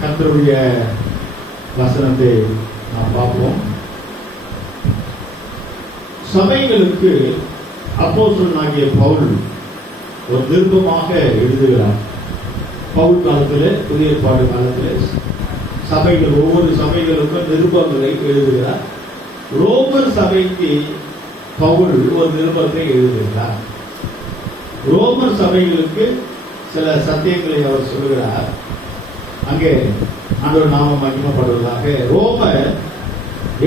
கர்த்தருடைய வசனத்தை நாம் பார்ப்போம். சபைகளுக்கு அப்போஸ்தலனாகிய பவுல் ஒரு நிருபமாக எழுதுகிறார். பவுல் காலத்தில், புதிய ஏற்பாடு காலத்தில் சபைகள், ஒவ்வொரு சபைகளுக்கும் நிருபங்களை எழுதுகிறார். ரோமர் சபைக்கு பவுல் ஒரு நிருபத்தை எழுதுகிறார். ரோமர் சபைகளுக்கு சில சத்தியங்களை அவர் சொல்கிறார். அங்கே ஆண்டவர் நாமம் மகிமைப்படுவதாக. ரோமர்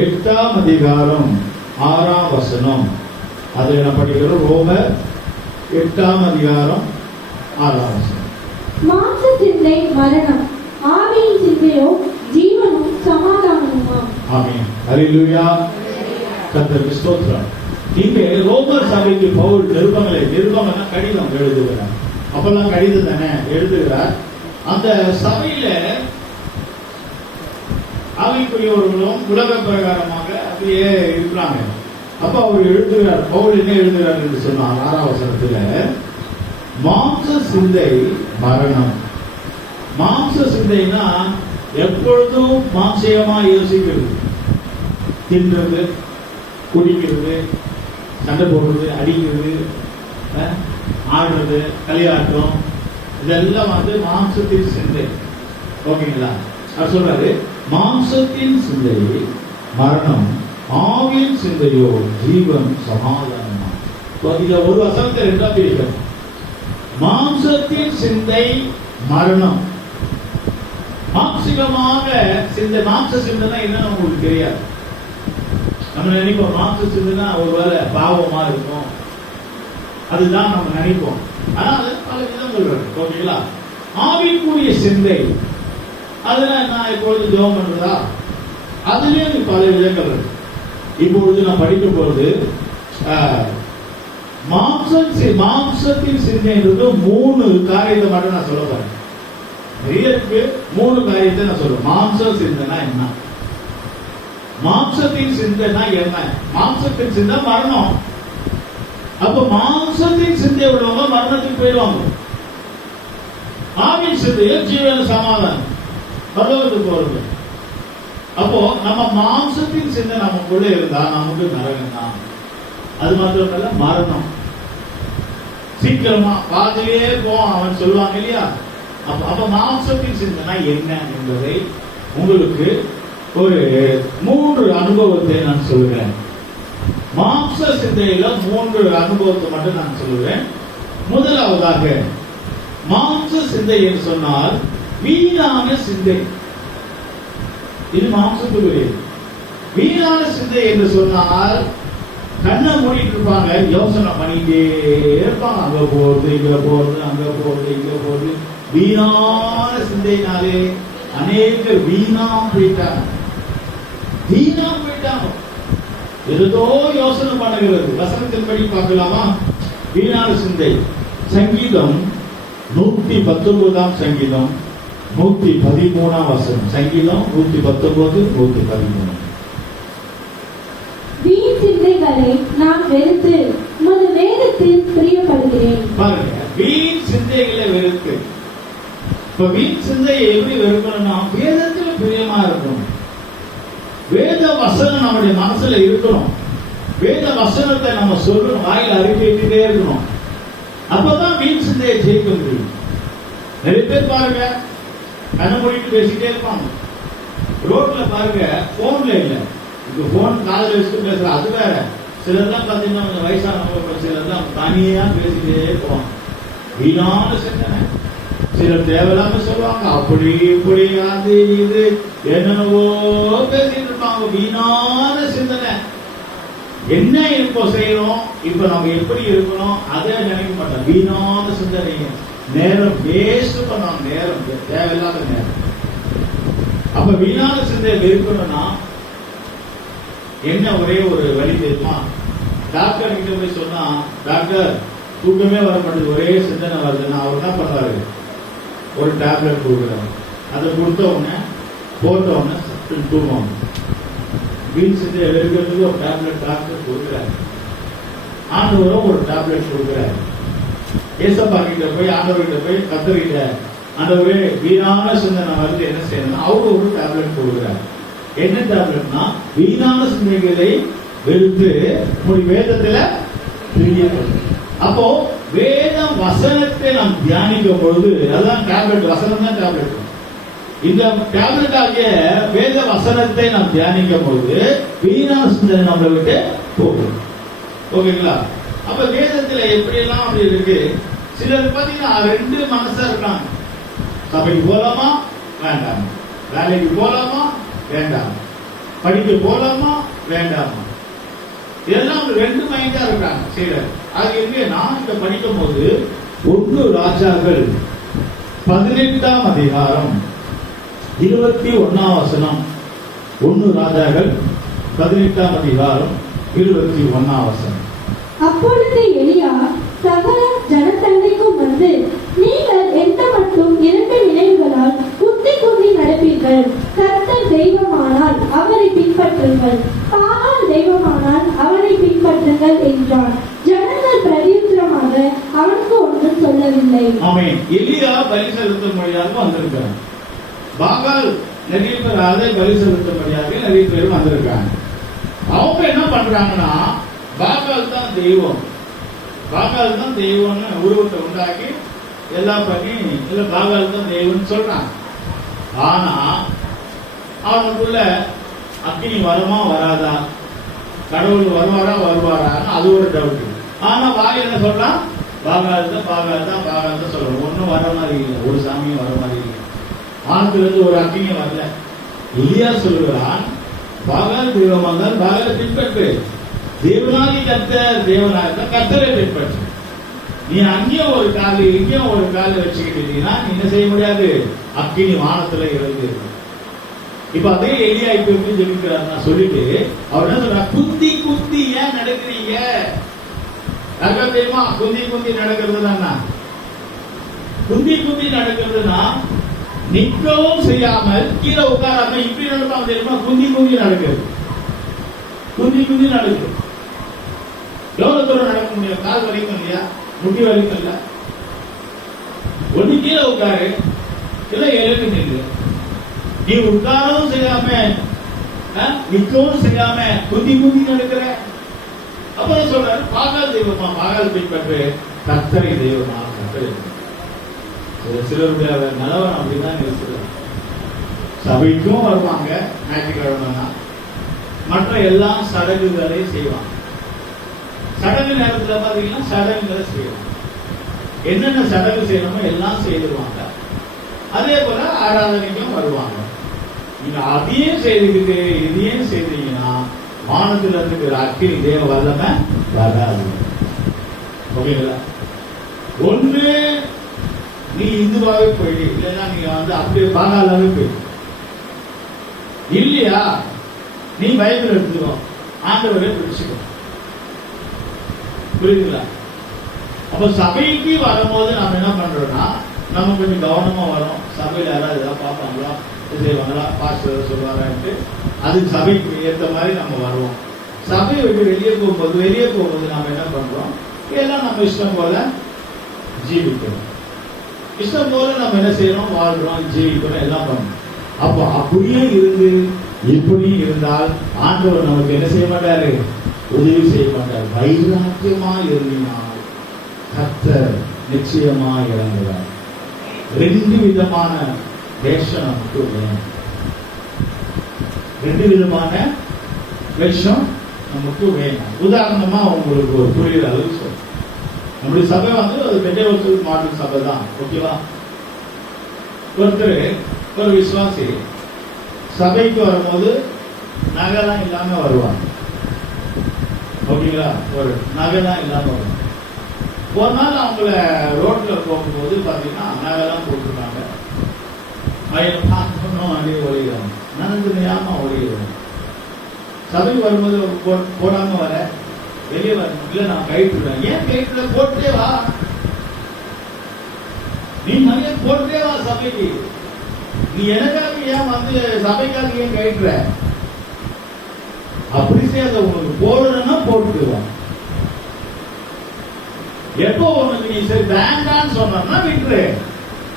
8ஆம் அதிகாரம் 6ஆம் வசனம். அதில் என்ன படிக்கிறோம்? ரோமர் 8ஆம் அதிகாரம் 6ஆம் வசனம். மாம்ச சிந்தை மரணம், ஆவியின் சிந்தையோ ஜீவனும் சமாதானமுமாம். ஆமென். அல்லேலூயா. கர்த்தருக்கு ஸ்தோத்திரம். இங்கே ரோமர் சபைக்கு பவுல் நிருபம்னா கடிதம் எழுதுகிறார். அப்பெல்லாம் கடிதம் தானே எழுதுகிறார். அந்த சபையில ஆவிக்குரியவர்களும் உலக பிரகாரமாக அப்படியே இருக்கிறாங்க. அப்ப அவர் எழுதுகிறார். பவுல் என்ன எழுதுகிறார் என்று சொன்னார் 6ஆம் வசனத்துல, மாம்ச சிந்தை மரணம். மாம்ச சிந்தைனா எப்பொழுதும் மாம்சயமா யோசிக்கிறது, தின்றது, குடிக்கிறது, சண்டை போடுறது, அடிக்கிறது, ஆடுறது, களியாட்டம், இதெல்லாம் மாம்சத்தின் சிந்தை. ஓகேங்களா? அவர் சொல்றாரு, மாம்சத்தின் சிந்தை மரணம், ஆவியின் சிந்தையோ ஜீவன் சமாதானம். இதுல ஒரு வசனத்தை ரெண்டா பிரிக்கணும். மாம்சத்தின் சிந்தை மரணம். மாம்சிகமாக சிந்தை, மாம்ச சிந்தைனா என்னன்னு உங்களுக்கு தெரியாது. நம்ம நினைப்போம் மாம்ச சிந்தைனா ஒருவேளை பாவமா இருக்கும், அதுதான் நம்ம நினைப்போம். ஆனா அது பல விதங்கள் இருக்கு. ஓகேங்களா? ஆவிக்குரிய சிந்தை, அதுல நான் இப்பொழுது ஜெபம் பண்றதா, அதுலயே பல விதங்கள் இருக்கு. இப்பொழுது நான் படிக்க போறது மாம்சத்தின் சிந்தைன்றது 3 காரியத்தை மட்டும் நான் சொல்ல போறேன். நிறைய இருக்கு, 3 காரியத்தை நான் சொல்றேன். மாம்ச சிந்தைனா என்ன? மாம்சத்தின் சிந்தைனா என்ன? மாம்சத்தின் சிந்தை மரணம். அப்ப மாம்சத்தின் சிந்தை உள்ளவங்க மரணத்துக்கு போயிடுவாங்க. ஆவின் சிந்தைய ஜீவன சமாதானம், பரலோகத்துக்கு போறது. அப்போ நம்ம மாம்சத்தின் சிந்தை நமக்குள்ள இருந்தா நமக்கு நரகம் தான். அது மாத்திரமல்ல, மரணம் சீக்கிரமா பாதிலேயே போவோம் அவன் சொல்லுவாங்க இல்லையா? அப்ப மாம்சத்தின் சிந்தனை என்ன என்பதை உங்களுக்கு ஒரு 3 அனுபவத்தை நான் சொல்லுவேன். மாம்ச சிந்தையில 3 அனுபவத்தை மட்டும் நான் சொல்லுவேன். முதலாவதாக, மாம்ச சிந்தை என்று சொன்னால் வீணான சிந்தை. இது மாம்சத்துக்குரியது. வீணான சிந்தை என்று சொன்னால் கண்ணை மூடிட்டு இருப்பாங்க, யோசனை பண்ணிட்டே இருப்பாங்க. அங்க போறது, இங்க போறது, அங்க போறது, இங்க போறது. வீணான சிந்தையினாலே அநேகர் வீணா போயிட்டாங்க. ஏதோ யோசனை பண்ணுகிறது. வசனத்தின்படி பார்க்கலாமா? வீணான சிந்தை. சங்கீதம் 119ஆம் சங்கீதம் 113ஆம் வசனம். சங்கீதம் 119, 113. வீண் சிந்தைகளை நான் வெறுத்து உமது வேதத்தில் பிரியப்படுகிறேன். பாருங்க, வீண் சிந்தைகளை வெறுத்து. இப்ப வீண் சிந்தையை எப்படி வெறுக்கணும்னா, வேதத்தில் பிரியமா இருக்கணும். வேத வசனம் நம்முடைய மனசுல இருக்கணும். வேத வசனத்தை நம்ம சொல்லணும், வாயில அறிவிக்கிட்டே இருக்கணும். அப்பதான் வீண் சிந்தையை ஜெயிக்க முடியும். நிறைய பேர் பாருங்க, கண்ணை மூடிட்டு பேசிட்டே இருப்பாங்க. ரோட்ல பாருங்க, போன்ல இல்ல, இப்ப போன் காதல வச்சுட்டு பேசுற, அது வேற. சிலர்தான் பாத்தீங்கன்னா கொஞ்சம் வயசானவங்க, சிலர்தான் தனியா பேசிட்டே போவாங்க. வீணான சிந்தனை. சிலர் தேவையில்லாம சொல்லுவாங்க, அப்படி இப்படி அது இது என்னென்னவோ பேசிட்டு இருப்பாங்க. வீணான சிந்தனை. என்ன இப்போ செய்யணும், இப்ப நம்ம எப்படி இருக்கணும், அதை நினைக்க மாட்டோம். வீணான சிந்தனை. நேரம் வேஸ்ட் பண்ணணும், நேரம் தேவையில்லாத நேரம். அப்ப வீணான சிந்தையை இருக்கணும்னா என்ன ஒரே ஒரு வழி தெரியுமா? டாக்டர் கிட்ட போய் சொன்னா, டாக்டர் தூக்கமே வர மாட்டேது, ஒரே சிந்தனை வருதுன்னா அவர் என்ன பண்றாரு? ஒரு டேப்லெட் கொடுக்குறாரு. அதை கொடுத்த உடனே போட்ட உடனே தூங்குவாங்க. வீண் சிந்தையை வெறுக்கிறதுக்கு ஒரு டேப்லெட் டாக்டர் கொடுக்குறாரு. ஆண்டவரும் ஒரு டேப்லெட் கொடுக்குறாரு. ஏசப்பா கிட்ட போய் ஆண்டவர்கிட்ட போய் கத்தர்கிட்ட ஆண்டவரே வீணான சிந்தனை வந்து என்ன செய்யணும், அவரு ஒரு டேப்லெட் போடுறாரு. என்ன டேப்லெட்னா வீணான சிந்தனைகளை வெறுத்து உங்களுடைய வேதத்துல பிரியப்படும். அப்போ வேத வசனத்தை நாம் தியானிக்கும் பொழுது அதான் டேப்லெட், வசனம் தான் டேப்லெட். இந்த டேப்லெட் ஆகிய வேத வசனத்தை நாம் தியானிக்கும் பொழுது வீணான சிந்தனை நம்மளை விட்டு போகும். ஓகேங்களா? அப்ப வேதத்துல எப்படி எல்லாம் அப்படி இருக்கு. சிலர் பாத்தீங்கன்னா ரெண்டு மனசா இருக்காங்க. சபைக்கு போலாமா வேண்டாம், வேலைக்கு போலாமா வேண்டாம், படிக்க போலாமா வேண்டாமா, இதெல்லாம் ரெண்டு மைண்டா இருக்காங்க சிலர். அது எங்க நான் இங்க படிக்கும் போது 1 ராஜாக்கள் 18ஆம் அதிகாரம் 21ஆம் வசனம். 1 ராஜாக்கள் 18ஆம் அதிகாரம் 21ஆம் வசனம். அப்பொழுது எலியா சகல ஜனத்தண்டைக்கும் வந்து, நீங்கள் எந்த மட்டும் 2 நினைவுகளால் குத்தி குத்தி நடப்பீர்கள். கர்த்தர் தெய்வமானால் அவரை பின்பற்றுங்கள், பாகால் தெய்வமானால் அவரை பின்பற்றுங்கள் என்றான். ஜனங்கள் பிரதியுத்தரமாக அவனுக்கு ஒன்றும் சொல்லவில்லை. ஆமென். எலியா பலி செலுத்தும்படியாக வந்திருக்காங்க. பாகால் நிறைய பேர் அதை பலி செலுத்தும்படியாக நிறைய பேர் வந்திருக்காங்க. அவங்க என்ன பண்றாங்கன்னா பாகால் தான் தெய்வம், பாகால் தான் தெய்வம்னு உருவத்தை உண்டாக்கி எல்லாம் பண்ணி இல்ல பாகால் தான் தெய்வம்னு சொல்றாங்க. ஆனா அவனுக்குள்ள அக்கினி வருமா வராதா, கடவுள் வருவாரான்னு அது ஒரு டவுட். ஆனா வாய் என்ன சொல்றான், பாகால் தான் பாகால் தான் பாகால் தான் சொல்றோம். ஒன்னும் வர மாதிரி இல்லை, ஒரு சாமியும் வர மாதிரி இல்லை. ஆனத்துல இருந்து ஒரு அக்கினியும் வரல. எலியா சொல்லுகிறான், பாகால் தெய்வம் வந்தால் பாகாலை பின்பற்று, தேவனாகி கர்த்தர் தேவனாக கர்த்தரை பின்பற்று. நீ அங்கேயும் ஒரு கால் இங்கேயும் ஒரு கால் வச்சுக்கிட்டீங்கன்னா நீ என்ன செய்ய முடியாது, அக்கினி வானத்துல இறந்து. இப்ப அதே எலியா இப்ப எப்படி ஜெபிக்கிறார் நான் சொல்லிட்டு அவர் என்ன சொல்ற, குந்தி குந்தி ஏன் நடக்கிறீங்க? யாருக்கா தெரியுமா குந்தி குந்தி நடக்கிறதுனா? குந்தி குந்தி நடக்கிறதுனா நிற்கவும் செய்யாமல் கீழே உட்காராம இப்படி நடப்பாங்க தெரியுமா? குந்தி குந்தி நடக்கிறது, குந்தி குந்தி நடக்குது. எவ்வளவு தூரம் நடக்க முடியும்? கால் வரைக்கும் இல்லையா, முட்டி வரைக்கும் இல்ல. ஒண்ணு கீழே உட்காரு, இல்ல எழுந்து நின்று. நீ உட்காரவும் செய்யாம நிற்கவும் செய்யாம குந்தி குந்தி நடக்கிற. அப்புறம் சொல்றாரு, பாகால் தெய்வமா பாகால் பின்பற்று, கர்த்தரை தெய்வமா கர்த்தரை. சிலருடைய நிலவரம் அப்படிதான் இருக்குது. சபைக்கும் வருவாங்க ஞாயிற்றுக்கிழமைனா, மற்ற எல்லாம் சடங்குகளை செய்வாங்க. சடங்கு நேரத்தில் பாத்தீங்கன்னா சடங்குகளை செய்வாங்க. என்னென்ன சடங்கு செய்யணுமோ எல்லாம் செய்திருவாங்க. அதே போல ஆராதனைக்கும் வருவாங்க. நீங்க அதையும் செய்துக்கிட்டு இதையும் செய்தீங்கன்னா வானத்துல இருக்கிற அக்கினி தேவ வல்லமை வராது. ஓகேங்களா? ஒன்று நீ இந்துவாவே போயிடு, இல்லைன்னா நீங்க அப்படியே பாகாலாவே போயிடு. இல்லையா நீ பைபிள் எடுத்துக்கோ, ஆண்டவரே பிடிச்சுக்கோ. புரியுதுங்களா? அப்ப சபைக்கு வரும்போது நம்ம என்ன பண்றோம்னா நம்ம கொஞ்சம் கவனமா வரோம். சபையில யாராவது ஏதாவது பார்ப்பாங்களா, செய்வாங்களா, பாஸ்டர் சொல்லுவாரான்ட்டு அதுக்கு சபைக்கு ஏற்ற மாதிரி நம்ம வருவோம். சபையை விட்டு வெளியே போகும்போது நம்ம என்ன பண்றோம், எல்லாம் நம்ம இஷ்டம் போல ஜீவிக்கிறோம். இஷ்டம் போல நம்ம என்ன செய்யறோம், வாழ்றோம், ஜீவிக்கிறோம், எல்லாம் பண்றோம். அப்போ அப்படியே இருந்து இப்படியும் இருந்தால் ஆண்டவர் நமக்கு என்ன செய்ய மாட்டாரு, உதவி செய்ய மாட்டார். வைராக்கியமா இருந்தீங்கன்னா கர்த்தர் நிச்சயமா இறங்குவார். 2 விதமான வேஷம் நமக்கு வேணும். 2 விதமான வேஷம் நமக்கு வேணும். உதாரணமா உங்களுக்கு ஒரு புரியுற அளவு சொல்றேன். நம்முடைய சபை அது பெரிய மாடல் சபை தான். ஓகேவா? ஒருத்தர் ஒரு விசுவாசி சபைக்கு வரும்போது நகைலாம் இல்லாம வருவாங்க. ஓகேங்களா? ஒரு நகைலாம் இல்லாம வருவாங்க. ஒரு நாள் அவங்கள ரோட்ல போகும்போது பாத்தீங்கன்னா நகைலாம் போட்டுருக்காங்க. வயல பார்க்கணும் அப்படியே ஒழிகிறாங்க. நனஞ்சுமையாம ஒழிகிறோம். சபைக்கு வரும்போது போடாம வர, வெளியே வரணும். இல்ல நான் கைட்டுறேன். ஏன் கைட்டுல? போட்டே வா, நீ மரியாதை போட்டே வா சபைக்கு. நீ எனக்காக ஏன் சபைக்காக ஏன் கைட்டுற? அப்படி செய்யாத. உங்களுக்கு போடணும்னா போட்டுடுவான். எப்போ உனக்கு நீ சரி வேண்டான்னு சொன்னா விட்டுரு,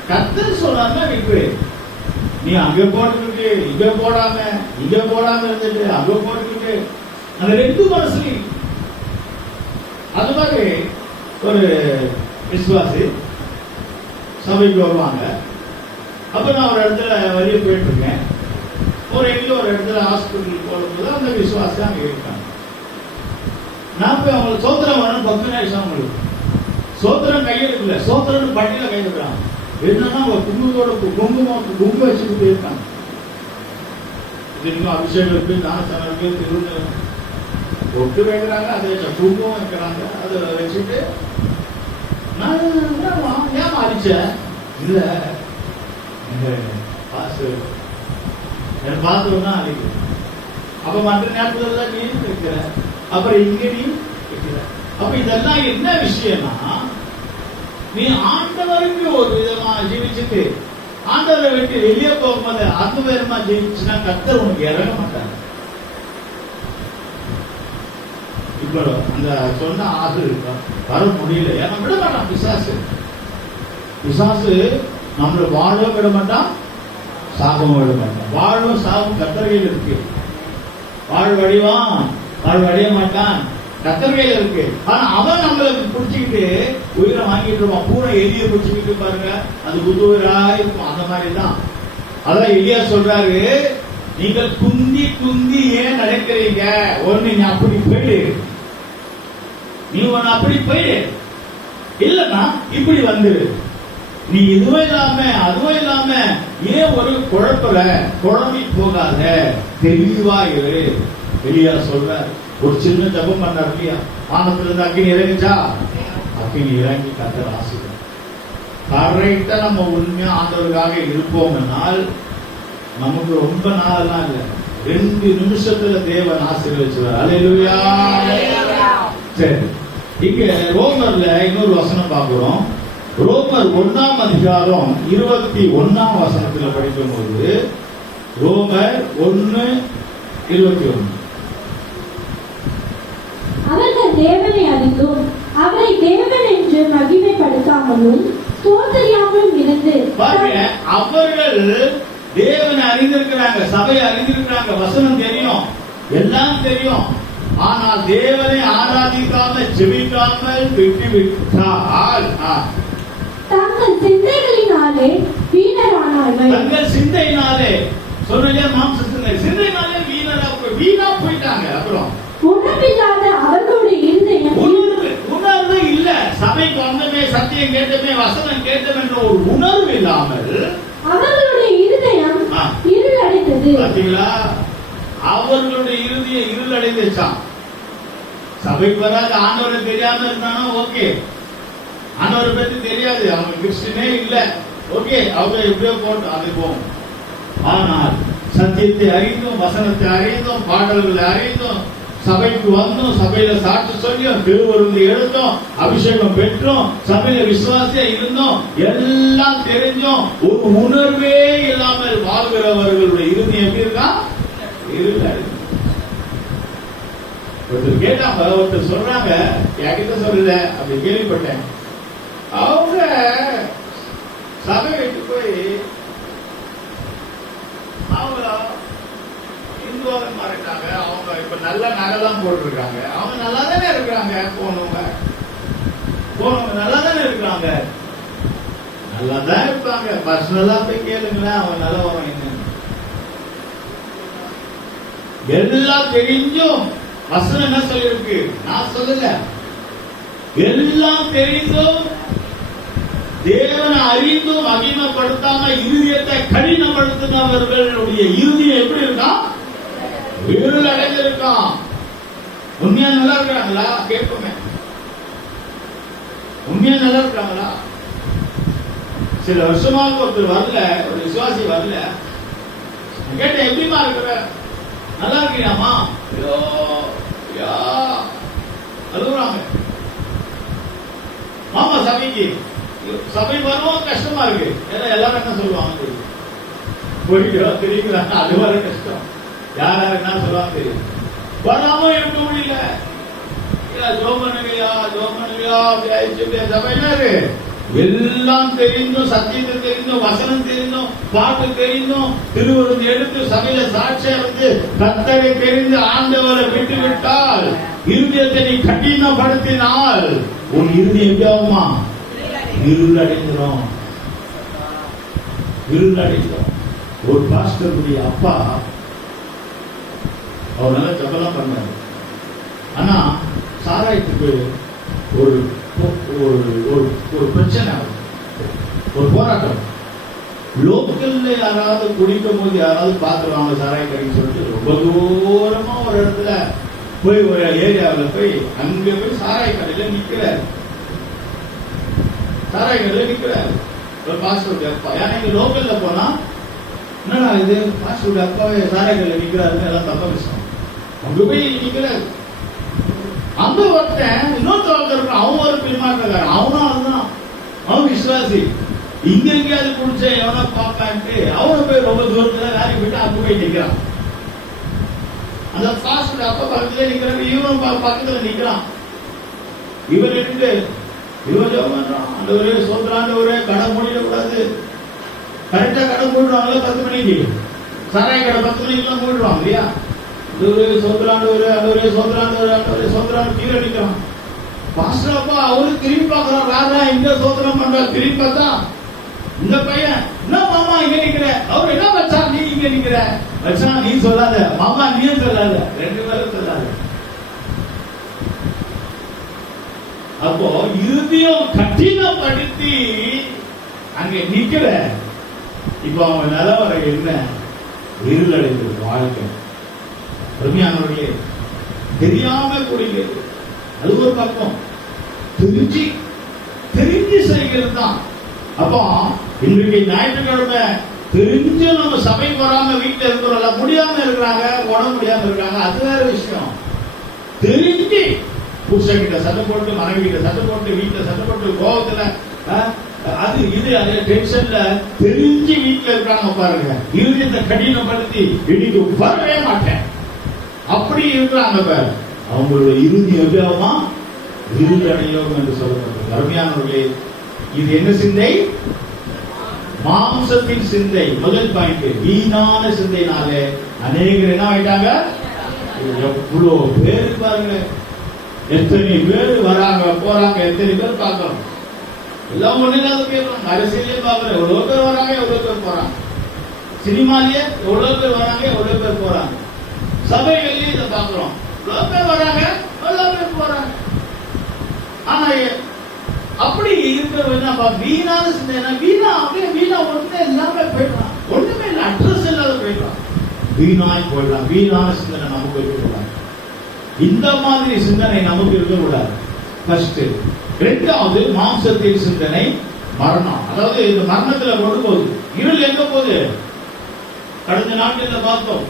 கர்த்தர் சொன்னா விட்டுரு. நீ அங்க போட்டுக்கிட்டு இங்க போடாம இருந்துட்டு அங்க போட்டுக்கிட்டு அந்த ரெண்டு மனசுல. அது மாதிரி ஒரு விசுவாசி சபைக்கு வருவாங்க. அப்ப நான் ஒரு இடத்துல வெளியே போயிட்டு இருக்கேன். ஒரு இடத்துல ஹாஸ்பிட்டல் போடும்போது அந்த விசுவாசி அங்க இருக்காங்க. நான் போய் அவங்களுக்கு சோத்திரம் வரணும் 10 நிமிஷம். அவங்களுக்கு சோத்திரம் கையெழுக்கல, சோத்திரம் பட்டியல கையெழுக்கிறாங்க. என்னன்னா குங்குமத்தோட குங்குமம் வச்சுக்கிட்டு இருக்காங்க. இதுக்கும் அபிஷேகம் இருக்கு, தானஸ்தானம் இருக்கு, திருவிழா ஒட்டு வைக்கிறாங்க, அதை குங்குமம் வைக்கிறாங்க. அதை வச்சுட்டு நான் ஏன் மாறிச்ச இல்ல பாசு எனக்கு பார்த்தோம்னா அழிக்கு. அப்ப மற்ற நேரத்துல நீ வைக்கிற, அப்புறம் இங்க நீ வைக்கிற. அப்ப இதெல்லாம் என்ன விஷயம்னா, நீ ஆண்டவருக்கு ஒரு விதமா ஜீவிச்சுட்டு ஆண்டவரை விட்டு வெளியே போகும்போது அந்த விதமா ஜீவிச்சுன்னா கர்த்தர் உனக்கு இறங்க மாட்டாங்க. இப்ப அந்த சொன்ன ஆசை வர முடியல, ஏன்னா விட மாட்டான் பிசாசு நம்மள வாழவும் விட மாட்டான், சாகவும் விட மாட்டான். வாழும் சாவும் கர்த்தரையில் இருக்கு. வாழ்வடைய மாட்டான், கர்த்தரையில் இருக்கு. ஆனா அவன் நம்மளுக்கு பிடிச்சிக்கிட்டு உயிரை வாங்கிட்டு இருப்பான். பூனை எலிய பிடிச்சிக்கிட்டு பாருங்க, அது குதுவரா இருக்கும். அந்த மாதிரிதான். அதான் எலியா சொல்றாரு, நீங்கள் குந்தி ஏன் நடக்கிறீங்க? ஒண்ணு நீ அப்படி போயிடு, நீ ஒன்னு அப்படி போயிடு, இல்லன்னா இப்படி வந்துரு. நீ இதுவும் இல்லாம ஏன் ஒரு குழம்பி போகாத, தெளிவா இரு. எலியா சொல்ற ஒரு சின்ன ஜபம் பண்ணார் இல்லையா, வானத்துல இருந்து அக்கினி இறங்கிச்சா, அக்கினி இறங்கி கர்த்தர் ஆசீர்வாதம். கரெக்டா நம்ம உண்மையா ஆண்டவருக்காக இருப்போம்னால் நமக்கு ரொம்ப நாளெல்லாம் இல்லை, 2 நிமிஷத்துல தேவன் ஆசீர்வதிச்சுவார். அல்லேலூயா. சரி, இங்க ரோமர்ல இன்னொரு வசனம் பார்க்கிறோம். ரோமர் 1ஆம் அதிகாரம் 21ஆம் வசனத்துல படிக்கும் போது, ரோமர் 1:21, அவர்கள் தேவனை அறிந்தும் அவரை தேவன் என்று மகிமைப்படுத்தாமலும் தோற்றறியாமலும் இருந்து. அவர்கள் தேவனை அறிந்திருக்கிறாங்க, சபையை அறிந்திருக்கிறாங்க, வசனம் தெரியும், எல்லாம் தெரியும். ஆனால் தேவனை ஆராதிக்காமல் ஜெபிக்காமல் விட்டுவிட்டால் தங்கள் சிந்தைகளினாலே வீணரானார்கள். தங்கள் சிந்தையினாலே சொன்னே மாம்ச சிந்தையினாலே வீணா போயிட்டாங்க. அப்புறம் உணர்வில்லாத அவர்களுடைய இருதயம், உணர்வு இல்ல. சபைக்கு வந்தமே, சத்தியம் கேட்டமே, வசனம் கேட்டமே என்ற ஒரு உணர்வு இல்லாமல் அவர்களுடைய இருதயம் இருள் அடைந்தது. பாத்தீங்களா, அவர்களுடைய இருதயம் இருள் அடைந்துச்சான். சபைக்கு வராது, ஆண்டவரை தெரியாம இருந்தானா ஓகே, ஆண்டவரை பத்தி தெரியாது, அவங்க கிறிஸ்டினே இல்ல ஓகே, அவங்க எப்படியோ போட்டு அது போகும். ஆனால் சத்தியத்தை அறிந்தும், வசனத்தை அறிந்தும், பாடல்களை அறிந்தும், சபைக்கு வந்தோம், சபையில சாட்சி சொல்லியும், திருவருந்து எழுந்தோம், அபிஷேகம் பெற்றோம், சபையில விசுவாசியா இருந்தோம், எல்லாம் தெரிஞ்சோம், ஒரு உணர்வே இல்லாமல் வாழ்கிறவர்களுடைய இறுதி எப்படி இருக்கா? இருள். ஒருத்தர் கேட்டாங்க, ஒருத்தர் சொல்றாங்க, என்கிட்ட சொல்லல, அப்படி கேள்விப்பட்டேன். அவங்க சபை விட்டு போய் அவங்க இந்துவாக மாறிட்டாங்க. அவங்க இப்ப நல்ல நகைலாம் போட்டிருக்காங்க. அவங்க நல்லா தானே இருக்கிறாங்க, போனவங்க நல்லா தானே இருக்கிறாங்க, நல்லா தான் இருப்பாங்க. பர்சனலா போய் கேளுங்களேன், அவங்க நல்லா வரும். எல்லாம் தெரிஞ்சும் வசனம் என்ன சொல்லிருக்கு? நான் சொல்லல, எல்லாம் தெரிந்தும் தேவனை அறிந்தும் மகிமைப்படுத்தாம இருதயத்தை கடினப்படுத்தினவர்களுடைய இருதயம் எப்படி இருக்கான்? இருள் அடைஞ்சிருக்கான். உண்மையா நல்லா இருக்காங்களா? கேட்போமே, உண்மையா நல்லா இருக்காங்களா? சில வருஷமாக ஒருத்தர் வரல, ஒரு விசுவாசி வரல, கேட்ட எப்படிமா இருக்கிற? நல்லா இருக்கிறாமா? அழுகுறாங்க. மாமா சபைக்கு சபை வரவும் கஷ்டமா இருக்கு. எல்லாரும் என்ன சொல்லுவாங்க? போயிட்டு தெரியுங்களா, அது வர கஷ்டம். யார் யார் என்ன சொல்லுவாங்க தெரியும். வராம இருக்க முடியல. ஜோமனுவியா சபையினாரு எல்லாம் தெரிந்தும், சத்தியத்தில் தெரிந்தும், வசனம் தெரிந்தும், பாட்டு தெரிந்தும், திருவருள் எடுத்து சபையில சாட்சியா இருந்து கர்த்தரை தெரிந்து ஆண்டவரை விட்டு விட்டால், இருதயத்தை நீ கடினப்படுத்தினால் உன் இருதயம் எப்படி ஆகுமா? இருளடைந்துடும். ஒரு பாஸ்டருடைய அப்பா அவர் நல்லா ஜபலாம் பண்ணாரு. ஆனா சாராயத்துக்கு ஒரு பிரச்சனை, ஒரு போராட்டம். லோக்கல்ல யாராவது குடிக்கும் போது யாராவது பார்த்துருவாங்க சாராய கடைன்னு சொல்லிட்டு ரொம்ப தூரமா ஒரு இடத்துல போய் ஒரு ஏரியாவில் போய் அங்க போய் சாராய கடையில நிக்கிறார். ஒரு பாஸ்டருடைய அப்பா. ஏன்னா இங்க லோக்கல்ல போனா என்னடா இது பாஸ்டருடைய அப்பாவே சாராய கடையில நிக்கிறாருன்னு எல்லாம் தப்பா விஷயம். அங்க போய் நிக்கிறாரு. அந்த ஒருத்தன் இன்னொருத்தர் அவன் ஒரு பின்மாற்றக்காரன். அவன் விசுவாசி. இங்க எங்கேயாவது குடிச்ச எவனா பாப்பான்ட்டு அவனை போய் ரொம்ப தூரத்துல வேலைக்கு போயிட்டு அங்க போய் நிக்கிறான். அந்த பாஸ்டர் அப்பா பக்கத்துல நிக்கிறான், இவன் பக்கத்துல நிக்கிறான். இவன் இருக்கு, இவன் ஜெபம் பண்றான். ஆண்டவரே சோதரா, ஆண்டவரே கடை மூடிடக்கூடாது. கரெக்டா கடை மூடுவாங்கல்ல 10 மணிக்கு. சாராய கடை 10 மணிக்கெல்லாம் மூடுவாங்க இல்லையா? கீழே நிற்கிறான். பாஸ்டர் அப்பா அவரு திரும்பி பார்க்கிறான். ராஜா இங்க சோதனம் பண்ற திரும்பி பார்த்தா இந்த பையன் என்ன மாமா இங்க நிக்கிற? அவர் என்ன வச்சா நீ இங்க நிக்கிற? வச்சா நீ சொல்லாத, மாமா நீயும் சொல்லாத, 2 பேரும் சொல்லாத. அப்போ இறுதியும் கடினப்படுத்தி அங்க நிக்கிற. இப்ப அவன் நிலவரை என்ன? இருளடைந்து வாழ்க்கை. அருமையானவர்களே, தெரியாம குடிக்கிறது அது ஒரு பக்கம், தெரிஞ்சு செய்கிறது தான். அப்போ இன்றைக்கு ஞாயிற்றுக்கிழமை தெரிஞ்சு நம்ம சபைக்கு வராம வீட்டுல இருக்கிறோம்ல, முடியாம இருக்கிறாங்க, உடம்பு முடியாம இருக்காங்க, அது வேற விஷயம். தெரிஞ்சு புருஷன் கிட்ட சண்டை போட்டு, மனைவி கிட்ட சண்டை போட்டு, வீட்டுல சண்டை போட்டு, கோபத்துல அது இது அது டென்ஷன்ல தெரிஞ்சு வீட்டுல இருக்காங்க பாருங்க. இருதயத்தை கடினப்படுத்தி இன்னைக்கு வரவே மாட்டேன் அப்படி இருக்கிறாங்க பாரு. அவங்களோட இறுதி எவ்வளவுமா இருளடையும் என்று சொல்லப்பட்டது. அருமையானவர்களே, இது என்ன சிந்தை? மாம்சத்தின் சிந்தை. முதல் பாயிண்ட், வீணான சிந்தையினாலே அநேகர் என்ன ஆயிட்டாங்க? எவ்வளவு பேரு பாருங்க, எத்தனை பேர் வராங்க போறாங்க, எத்தனை பேர் பார்க்கிறோம். எல்லாம் ஒண்ணு இல்லாத பேர். அரசியலே பாக்குறோம், எவ்வளவு பேர் வராங்க, எவ்வளவு பேர் போறாங்க. சினிமாலேயே எவ்வளவு பேர் வராங்க, எவ்வளவு பேர் போறாங்க. சபைகள்லயும் இதை பாக்குறோம், எவ்வளவு பேர் வராங்க, எவ்வளவு பேர் போறாங்க. ஆனா அப்படி இருக்கிற வீணான சிந்தனை, வீணா ஒண்ணுமே இல்லாம போயிடலாம், ஒண்ணுமே இல்லை, அட்ரஸ் இல்லாத போயிடலாம், வீணாய் போயிடலாம். வீணான சிந்தனை நமக்கு இருக்கக்கூடாது. இந்த மாதிரி சிந்தனை நமக்கு இருக்கக்கூடாது. ஃபர்ஸ்ட். இரண்டாவது, மாம்சத்தின் சிந்தனை மரணம். அதாவது இந்த மரணத்துல கொண்டு போகுது. இருள் எங்க போகுது? கடந்த நாட்கள்ல பார்த்தோம்,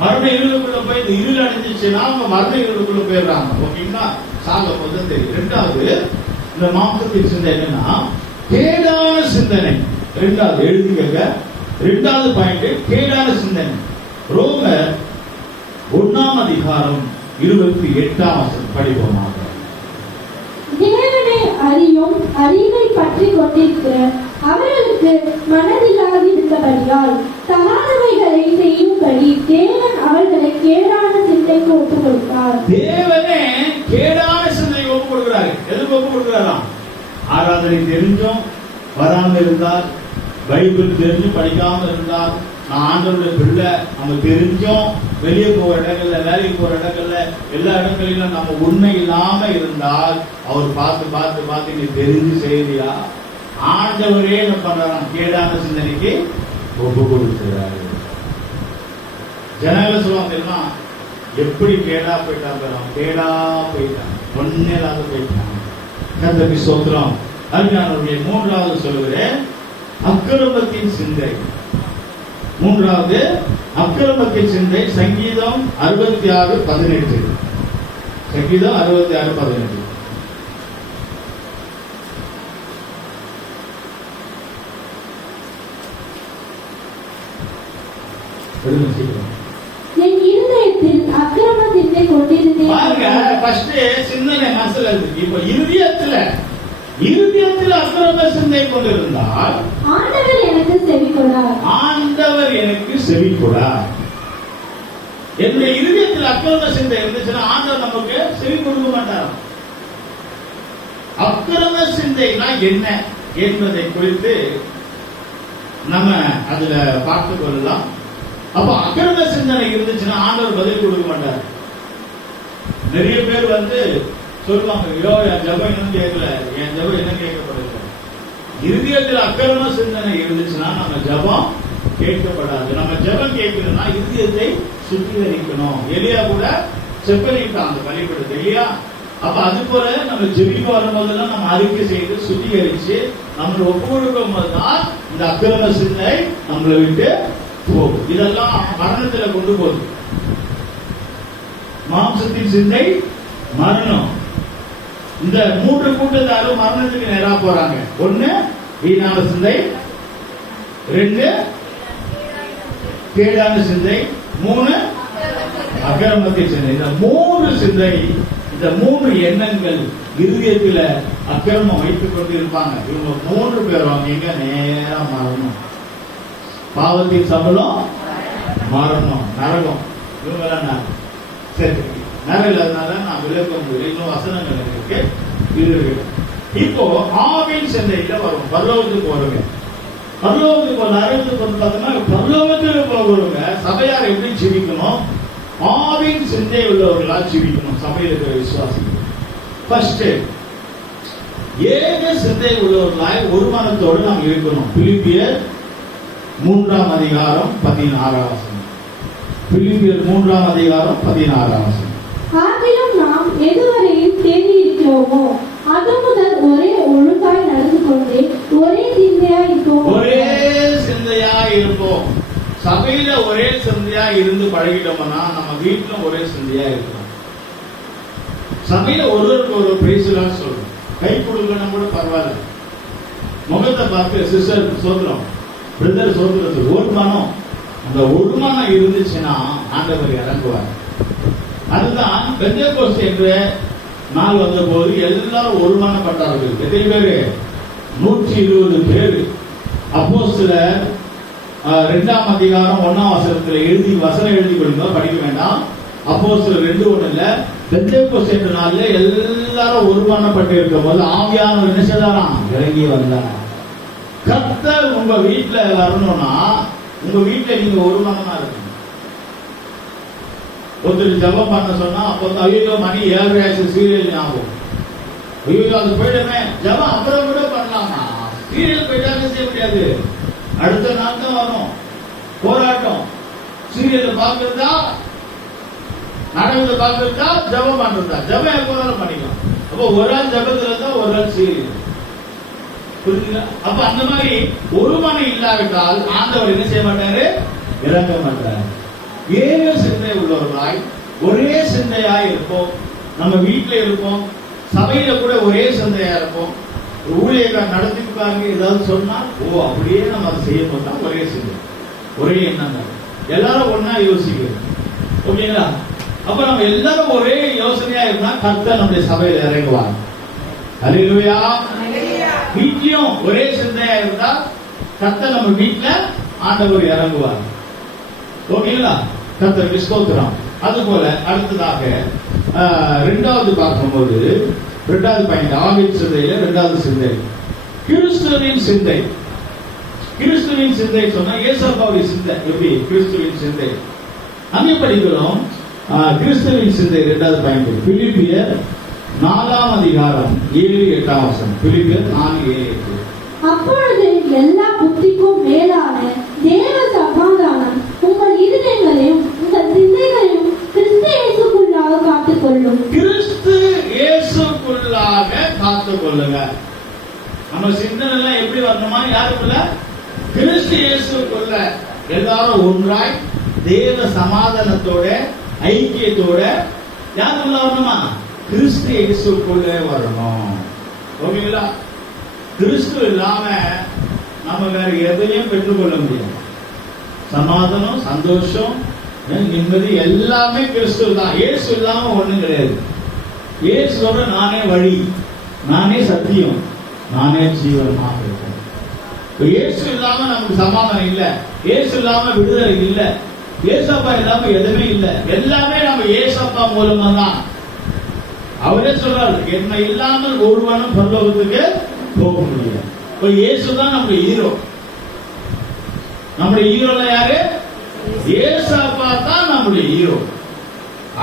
மரண இருளுக்குள்ள போய் இந்த இருள் அடைஞ்சிச்சுன்னா அவங்க மரண இருளுக்குள்ள போயிடுறாங்க. ஓகேங்களா? சாக போது தெரியும். இரண்டாவது, இந்த மாம்சத்தின் சிந்தனை என்னன்னா கேடான சிந்தனை. இரண்டாவது எழுதிக்க, இரண்டாவது பாயிண்ட் கேடான சிந்தனை. ரோமர் 1ஆம் அதிகாரம் 28ஆம் வசனம் படிப்போமாக. தேவனை அறியும் அறிவை பற்றி கொண்டிருக்கிற அவர்களுக்கு மனதில்லாதிருந்தபடியால் தகாதவைகளை செய்யும்படி தேவன் அவர்களை கேடான சிந்தைக்கு ஒப்புக் கொடுத்தார். தேவனே கேடான சிந்தைக்கு ஒப்புக் கொடுக்கிறாரு. எதுக்கு ஒப்புக் கொடுக்கிறாராம்? ஆராதனை தெரிஞ்சும் வராம இருந்தால், பைபிள் தெரிஞ்சு படிக்காம இருந்தால், நான் ஆண்டவருடைய பிள்ளை, நம்ம தெரிஞ்சோம் வெளியே போற இடங்கள்ல, வேலைக்கு போற இடங்கள்ல, எல்லா இடங்களிலும் நம்ம உண்மை இல்லாம இருந்தால், அவர் பார்த்து நீ தெரிஞ்சு செய்தியா? ஆண்டவரே என்ன பண்றாராம்? கேடான சிந்தனைக்கு ஒப்பு கொடுக்கிறாரு. ஜனங்கள் சொல்லுவாங்க, எப்படி கேடா போயிட்டாங்க, ஒன்னே இல்லாத போயிட்டாங்க. கர்த்தருக்கு ஸ்தோத்திரம். அருமையானவர்களே, மூன்றாவது சொல்லுகிறேன், அக்கிரமத்தின் சிந்தை. மூன்றாவது அக்கிரமத்தின் சிந்தை. சங்கீதம் 66:18. சங்கீதம் 66:18. என் இருதயத்தில் அக்கிரம சிந்தை சிந்தை கொண்டிருந்தேன். பாருங்க, ஃபர்ஸ்ட் சிந்தனை மனசுல இருக்கு. இப்ப இருதயத்துல அக்கிரம சிந்தை கொண்டிருந்தால் ஆண்டவர் எனக்கு செவி கொடார். ஆண்டவர் எனக்கு செவி கொடார். என்னுடைய இருதயத்தில் அக்கிரம சிந்தை இருந்துச்சுன்னா ஆண்டவர் நமக்கு செவி கொடுக்க மாட்டார். அக்கிரம சிந்தைனா என்ன என்பதை குறித்து நம்ம அதுல பார்த்துக் கொள்ளலாம். அப்ப அக்கிரம சிந்தனை இருந்துச்சுன்னா ஆண்டவர் பதில் கொடுக்க மாட்டார். நிறைய பேர் சொல்லுவாங்க, ஐயோ என் ஜபம் இன்னும் கேட்கல, என் ஜபம் என்ன கேட்கப்படல. இருதயத்தில் அக்கிரம சிந்தனை இருந்துச்சுன்னா நம்ம ஜபம் கேட்கப்படாது. நம்ம ஜபம் கேட்கணும்னா இருதயத்தை சுத்திகரிக்கணும். எலியா கூட செப்பனிட்டான் அந்த பலிபீடத்தை இல்லையா? அப்ப அது போல நம்ம ஜெபிக்க வரும்போதெல்லாம் நம்ம அறிக்கை செய்து சுத்திகரிச்சு நம்மளை ஒப்பு கொடுக்கும் போதுதான் இந்த அக்கிரம சிந்தை நம்மளை விட்டு போகும். இதெல்லாம் மரணத்துல கொண்டு போகுது. மாம்சத்தின் சிந்தை மரணம். இந்த 3 கூட்டத்தாரும் மரணத்துக்கு நேரா போறாங்க. 1 வீணான சிந்தை, 2 கேடான சிந்தை, 3 அக்கிரமத்தின் சிந்தை. இந்த 3 சிந்தை, இந்த 3 எண்ணங்கள் இருதயத்தில் அக்கிரமம் வைத்துக் கொண்டு இருப்பாங்க. இவங்க 3 பேரும் எங்க நேரா மரணம். பாவத்தின் சம்பளம் மரணம், நரகம். இவங்க சரி நரகம் இல்லாதனால நான் விளக்க முடியல. இன்னும் வசனங்கள் இருக்கு. இப்போ ஆவின் சிந்தையில வரும். பரலோகத்துக்கு போறவங்க, பரலோகத்துக்கு நரகத்துக்கு பார்த்தோம்னா பரலோகத்துக்கு போகிறவங்க சபையார் எப்படி ஜீவிக்கணும்? ஆவின் சிந்தை உள்ளவர்களா ஜீவிக்கணும். சபையில் இருக்கிற விசுவாசிகள் ஃபர்ஸ்ட் ஏக சிந்தை உள்ளவர்களாய் ஒரு மனத்தோடு நாம் இருக்கணும். பிலிப்பியர் 3ஆம் அதிகாரம் 16ஆம் வசனம். பிலிப்பியர் 3ஆம் அதிகாரம் 16ஆம் வசனம். ஆகிலும் நாம் எதுவரையில் தேடி இருக்கிறோமோ அது முதல் ஒரே ஒழுங்காய் நடந்து கொண்டே ஒரே சிந்தையா இருப்போம். ஒரே சிந்தையா இருப்போம். சபையில ஒரே சிந்தையா இருந்து பழகிட்டோம்னா நம்ம வீட்டுல ஒரே சிந்தையா இருக்கலாம். சபையில ஒருவருக்கு ஒரு பிரைஸ்லாம் சொல்றோம். கை கொடுக்கணும் கூட பரவாயில்ல. முகத்தை பார்த்து சிஸ்டர் சோதரம், பிரதர் சோதரத்துக்கு ஒரு மனம், அந்த ஒரு மனம் இருந்துச்சுன்னா ஆண்டவர் இறங்குவார். அதுதான் பெந்தேகோஸ்தே என்ற நாள் வந்த போது எல்லாரும் ஒருமனப்பட்டார்கள். எத்தனை பேரு? 120 பேர். அப்போஸ்தலர் 2ஆம் அதிகாரம் 1ஆம் வசனத்தில் வசனம் எழுதி கொடுங்க, படிக்க வேண்டாம். அப்போஸ்தலர் 2:1 பெந்தேகோஸ்தே என்ற நாள்ல எல்லாரும் ஒருமனப்பட்டு இருக்கும் போது ஆவியானவர் என்ன செய்தாராம்? இறங்கி வந்தார். கர்த்தர் உங்க வீட்டுல வரணும்னா உங்க வீட்டுல நீங்க ஒருமனமா இருக்கணும். ஒருத்தர் ஜபம் பண்ண சொன்னா அப்போ ஐயோ மணி 7:30 சீரியல் ஞாபகம். ஐயோ அது போயிடுமே. ஜபம் அப்புறம் கூட பண்ணலாமா? சீரியல் போயிட்டாலும் செய்ய முடியாது. அடுத்த நாள் தான் வரும் போராட்டம். சீரியல் பாக்குறதா, நாடகத்தை பாக்குறதா, ஜபம் பண்றதா? ஜபம் எப்போதாலும் பண்ணிக்கலாம். அப்போ ஒரு ஆள் ஜபத்துல இருந்தா ஒரு ஆள் சீரியல். புரிஞ்சுங்களா? அப்ப அந்த மாதிரி ஒரு மனம் இல்லாவிட்டால் ஆண்டவர் என்ன செய்ய மாட்டாரு? இறங்க மாட்டாரு. ஏக சிந்தை உள்ளவர்களாய் ஒரே சிந்தையாய் இருப்போம். நம்ம வீட்டுல இருப்போம், சபையில கூட ஒரே சிந்தையா இருப்போம். ஊழியக்கார் நடத்திருப்பாங்க, ஏதாவது சொன்னா ஓ அப்படியே நம்ம அதை செய்ய போட்டா ஒரே சிந்தை, ஒரே எண்ணம் தான். எல்லாரும் ஒன்னா யோசிக்கிறோம். ஓகேங்களா? அப்ப நம்ம எல்லாரும் ஒரே யோசனையா இருந்தா கர்த்தர் நம்முடைய சபையில இறங்குவாங்க. அல்லேலூயா. வீட்லயும் ஒரே சிந்தையா இருந்தா கர்த்தர் நம்ம வீட்டுல ஆண்டவர் இறங்குவார். ஓகேங்களா? கர்த்தருக்கு ஸ்தோத்திரம். அதுபோல அடுத்ததாக 2வது பார்க்கும்போது 2வது பாயிண்ட் ஆவின் சிந்தையில 2வது சிந்தை கிறிஸ்துவின் சிந்தை. கிறிஸ்துவின் சிந்தை சொன்னா இயேசுவுடைய சிந்தை. எப்படி கிறிஸ்துவின் சிந்தை? அங்கே படிக்கிறோம் கிறிஸ்துவின் சிந்தை 2வது பாயிண்ட் பிலிப்பியர் 4ஆம் அதிகாரம் 7-8ஆம் வசனம். பிலிப்பியர் 4:7-8. அப்பொழுது எல்லா புத்திக்கும் மேலான தேவ சமாதானம் உங்கள் இருதயங்களையும் உங்கள் சிந்தைகளையும் கிறிஸ்து இயேசுக்குள்ளாக காத்துக்கொள்ளும். கிறிஸ்து இயேசுக்குள்ளாக காத்துக்கொள்ளுங்க. நம்ம சிந்தனை எல்லாம் எப்படி வரணுமா? யாருக்குள்ள? கிறிஸ்து இயேசுக்குள்ள. எல்லாரும் ஒன்றாய் தேவ சமாதானத்தோட ஐக்கியத்தோட யாருக்குள்ள வரணுமா? கிறிஸ்து இயேசுக்குள்ள வரணும். ஓகேங்களா? கிறிஸ்து இல்லாம நம்ம வேற எதையும் பெற்றுக்கொள்ள முடியாது. சமாதானம், சந்தோஷம், நிம்மதி எல்லாமே கிறிஸ்துவ தான். இயேசு இல்லாம ஒண்ணும் கிடையாது. இயேசுவோட நானே வழி, நானே சத்தியம், நானே ஜீவனமாக இருக்கேன். இயேசு இல்லாம நமக்கு சமாதானம் இல்ல, இயேசு இல்லாம விடுதலை இல்ல, ஏசப்பா இல்லாம எதுவுமே இல்ல. எல்லாமே நம்ம ஏசப்பா மூலமா தான். அவரே சொல்றாரு, என்னை இல்லாமல் ஒருவனும் பரலோகத்துக்கு போக முடியாது. இப்ப இயேசு தான் நம்முடைய ஹீரோ. நம்முடைய ஹீரோல யாரு? ஏசப்பா தான் நம்முடைய ஹீரோ.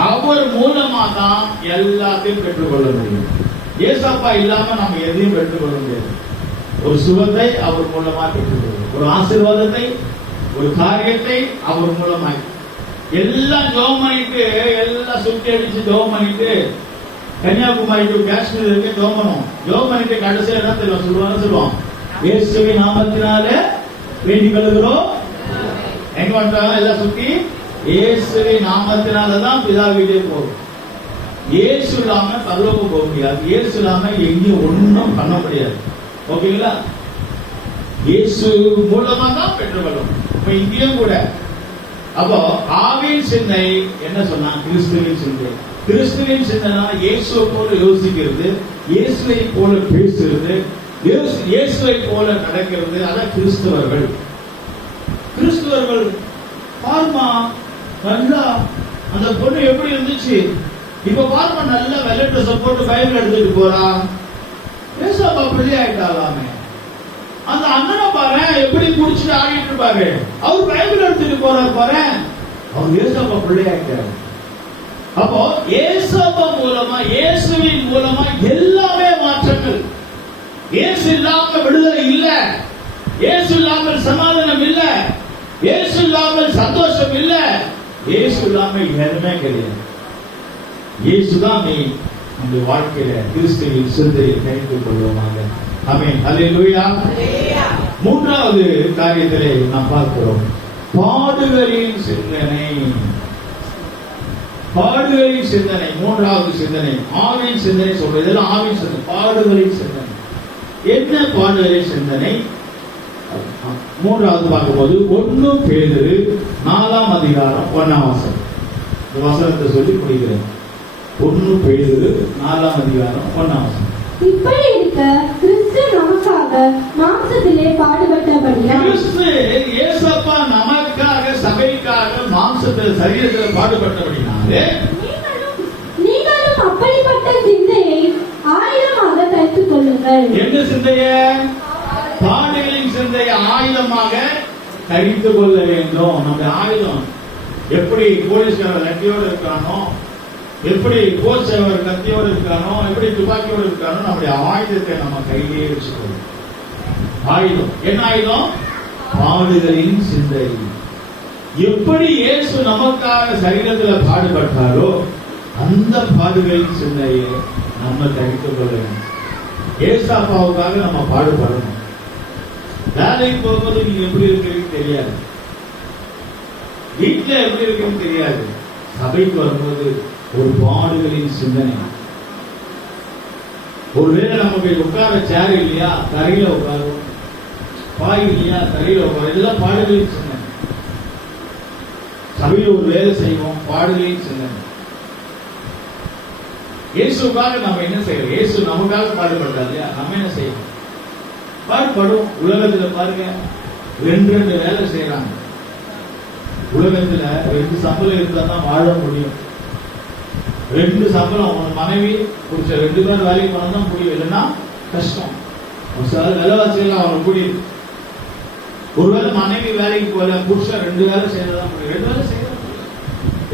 அவர் மூலமா தான் எல்லாத்தையும் பெற்றுக்கொள்ள முடியும். ஏசப்பா இல்லாம நம்ம எதையும் பெற்றுக்கொள்ள முடியாது. ஒரு சுகத்தை அவர் மூலமா பெற்றுக்கொள்ளும், ஒரு ஆசீர்வாதத்தை, ஒரு காரியத்தை அவர் மூலமாய். எல்லாம் ஜெபம் பண்ணிட்டு, எல்லாம் சுத்தி அடிச்சு ஜெபம் பண்ணிட்டு, கன்னியாகுமரி டு காஷ்மீர் இருக்க ஜெபம் பண்ணுவோம். ஜெபம் பண்ணிட்டு கடைசியா என்ன தெரியும் சொல்லுவோம்? இயேசுவின் நாமத்தினாலே வேண்டிக் கொள்கிறோம். எங்க பண்றாங்க? எல்லாம் சுத்தி இயேசுவின் நாமத்தினாலதான் பிதா வீட்டே போகும். இயேசு இல்லாம பரலோகம் போக முடியாது. இயேசு இல்லாம எங்கேயும் ஒண்ணும் பண்ண முடியாது. ஓகேங்களா? இயேசு மூலமா தான் பெற்றுக்கொள்ளும். இப்ப இங்கேயும் கூட அப்போ ஆவியின் சிந்தை என்ன சொன்னா? கிறிஸ்துவின் சிந்தை. கிறிஸ்துவின் சிந்தனை இயேசுவை போல யோசிக்கிறது, இயேசுவை போல பேசுறது, இயேசுவை போல நடக்கிறது. அதான் கிறிஸ்தவர்கள். கிறிஸ்தவர்கள் பார்மா நல்லா அந்த பொண்ணு எப்படி இருந்துச்சு, இப்ப பார்மா நல்லா வெள்ளை ட்ரெஸ் போட்டு பைபிள் எடுத்துட்டு போறா. ஏசப்பா பிள்ளை ஆயிட்டாலாமே. அந்த அண்ணனை பாரு எப்படி குடிச்சிட்டு ஆடிட்டு இருப்பாரு, அவர் பைபிள் எடுத்துட்டு போறாரு பாரு, அவர் ஏசப்பா பிள்ளை ஆயிட்டாரு. அப்போ ஏசப்பா மூலமா, இயேசுவின் மூலமா எல்லாமே மாற்றங்கள். இயேசு இல்லாம விடுதலை இல்ல, இயேசு இல்லாமல் சமாதானம் இல்ல, இயேசு இல்லாமல் சந்தோஷம் இல்ல, இயேசு இல்லாமல் எதுவுமே கிடையாது. இயேசுதான் நீ நம்முடைய வாழ்க்கையில கிறிஸ்துவின் சிந்தையை கைத்துக் கொள்வோமாக. ஆமென். அல்லேலூயா. மூன்றாவது காரியத்திலே நாம் பார்க்கிறோம், பாடுகளின் சிந்தனை. பாடுகளின் சிந்தனை மூன்றாவது சிந்தனை. ஆவின் சிந்தனை சொல்றது, இதெல்லாம் ஆவின் சிந்தனை. பாடுகளின் சிந்தனை என்ன? பாடுகளின் சிந்தனை மூன்றாவது பார்க்கும்போது 1 பேதுரு 4ஆம் அதிகாரம் 1ஆம் வசனம். இந்த வசனத்தை சொல்லி முடிக்கிறேன். 1 பேதுரு 4ஆம் அதிகாரம் 1ஆம் வசனம். இப்படி இருக்க கிறிஸ்து நமக்காக மாம்சத்திலே பாடுபட்டபடியால், கிறிஸ்து இயேசப்பா நமக்காக சபைக்காக மாம்சத்தில் சரீரத்தில் பாடுபட்டபடினாலே நீங்களும் அப்படிப்பட்ட சிந்தையை ஆயுதமாக தைத்துக் கொள்ளுங்கள். எந்த சிந்தையை? பாடுகளின் சிந்தையை ஆயுதமாக தரித்துக் கொள்ள வேண்டும். நம்முடைய ஆயுதம் எப்படி போலீஸ்காரர் லட்டியோடு இருக்கானோ, எப்படி போர் சேவர் கத்தியோடு இருக்கானோ, எப்படி துப்பாக்கியோடு இருக்கானோ, நம்முடைய ஆயுதத்தை நம்ம கையிலே வச்சுக்கணும். ஆயுதம் என்ன ஆயுதம்? பாடுகளின் சிந்தை. எப்படி இயேசு நமக்காக சரீரத்தில் பாடுபட்டாரோ அந்த பாடுகளின் சிந்தையை நம்ம தரித்துக் கொள்ள வேண்டும். ஏசாப்பாவுக்காக நம்ம பாடுபடணும். வேலைக்கு போகும்போது நீங்க எப்படி இருக்கிறீங்க தெரியாது, வீட்டுல எப்படி இருக்குன்னு தெரியாது. சபைக்கு வரும்போது ஒரு பாடுகளின் சிந்தனை. ஒருவேளை நமக்கு உட்கார சேர் இல்லையா, தரையில உட்காரும். பாய் இல்லையா, தரையில உட்காரும். இதெல்லாம் பாடுகளின் சிந்தனை. சபையில ஒரு வேலை செய்வோம், பாடுகளின் சிந்தனை. இயேசுக்காக நம்ம என்ன செய்யறோம்? இயேசு நமக்காக பாடுபட்டார் இல்லையா, நம்ம என்ன செய்யணும்? பாடுபடும். உலகத்துல பாருங்க, 2 வேலை செய்யறாங்க. உலகத்துல 2 சம்பளம் இருந்தா தான் வாழ முடியும். 2 சம்பளம், உன் மனைவி புடிச்ச 2 பேர் வேலைக்கு போனா தான் முடியும், இல்லைன்னா கஷ்டம். ஒரு சில விலைவாசிகள் அவனுக்கு முடியும். ஒருவேளை மனைவி வேலைக்கு போல, புருஷன் 2 வேலை செய்யறதா முடியும். 2 வேலை செய்யறது